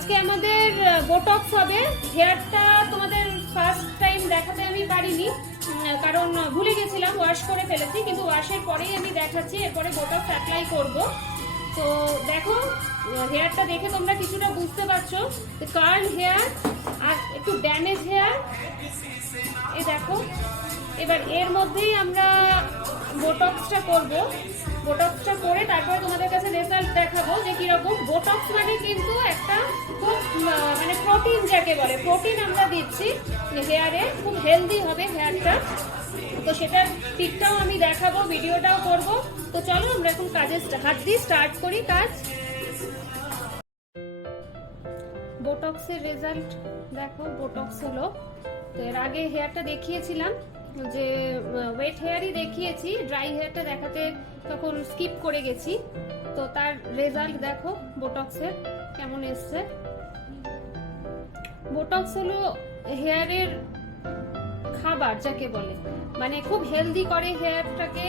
আজকে আমাদের বোটক্স হবে। হেয়ারটা তোমাদের ফার্স্ট টাইম দেখাতে আমি পারিনি, কারণ ভুলে গেছিলাম, ওয়াশ করে ফেলেছি, কিন্তু ওয়াশের পরেই আমি দেখাচ্ছি। এরপরে বোটক্স অ্যাপ্লাই করব। তো দেখো, হেয়ারটা দেখে তোমরা কিছুটা বুঝতে পারছো, কার্ল হেয়ার আর একটু ড্যামেজ হেয়ার। এই দেখো, এবার এর মধ্যেই আমরা বোটক্সটা করব। বোটক্সটা করে তারপরে তোমাদের কাছে রেজাল্ট দেখাবো যে কিরকম। বোটক্স মানে কিন্তু একটা খুব মানে প্রোটিন, যাকে বলে প্রোটিন আমরা দিচ্ছি হেয়ারে, খুব হেলদি হবে হেয়ারটা। তো সেটার পিকটাও আমি দেখাবো, ভিডিওটাও করব। তো চলো আমরা এখন কাজে হাত দিয়ে স্টার্ট করি কাজ। বোটক্সের রেজাল্ট দেখো, বোটক্স হলো। তো এর আগে হেয়ারটা দেখিয়েছিলাম, যে ওয়েট হেয়ারই দেখিয়েছি, ড্রাই হেয়ারটা দেখাতে তখন স্কিপ করে গেছি। তো তার রেজাল্ট দেখো বোটক্সের কেমন এসছে। বোটক্স হলো হেয়ারের খাবার, যাকে বলে, মানে খুব হেলদি করে হেয়ারটাকে।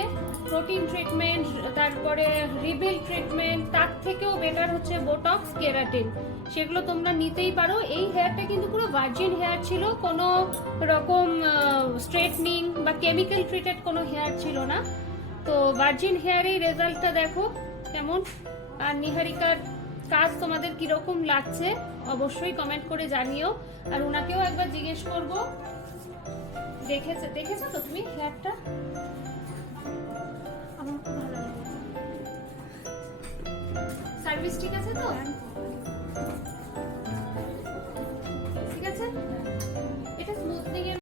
প্রোটিন ট্রিটমেন্ট, তারপরে রিবিল ট্রিটমেন্ট, তার থেকেও বেটার হচ্ছে বোটক্স, কেরাটিন, সেগুলো তোমরা নিতেই পারো। এই হেয়ারটা কিন্তু পুরো ভার্জিন হেয়ার ছিল, কোনো রকম স্ট্রেটনিং বা কেমিক্যাল ট্রিটেড কোনো হেয়ার ছিল না। তো ভার্জিন হেয়ারের রেজাল্টটা দেখো কেমন। আর নিহারিকার কাজ তোমাদের কিরকম লাগছে অবশ্যই কমেন্ট করে জানিও। আর ওনাকেও একবার জিজ্ঞেস করবো, দেখেছো তো তুমি হেয়ারটা? আমার খুব ভালো লাগে। সার্ভিস ঠিক আছে তো?